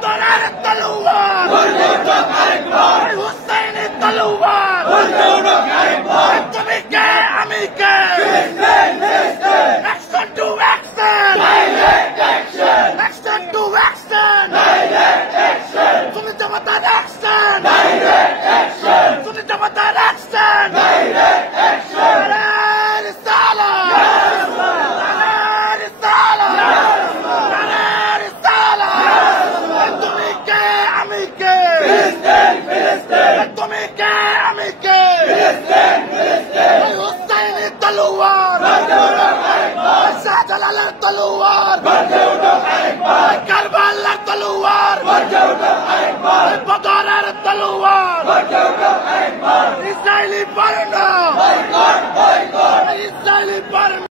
বদরের তলোয়ার হুসাইনি তলোয়ার তুমি কে আমি কে action to action action to action তুমি জমাতার অ্যাকশন তুমি জমাতার অ্যাকশন তুমি কে আমি কে হুসাইনি তলোয়ার শাহজালালের তলোয়ার কারবালার তলোয়ার বদরের তলোয়ার ইসরায়েলি বর্ণ ইসরায়েলি বর্ণ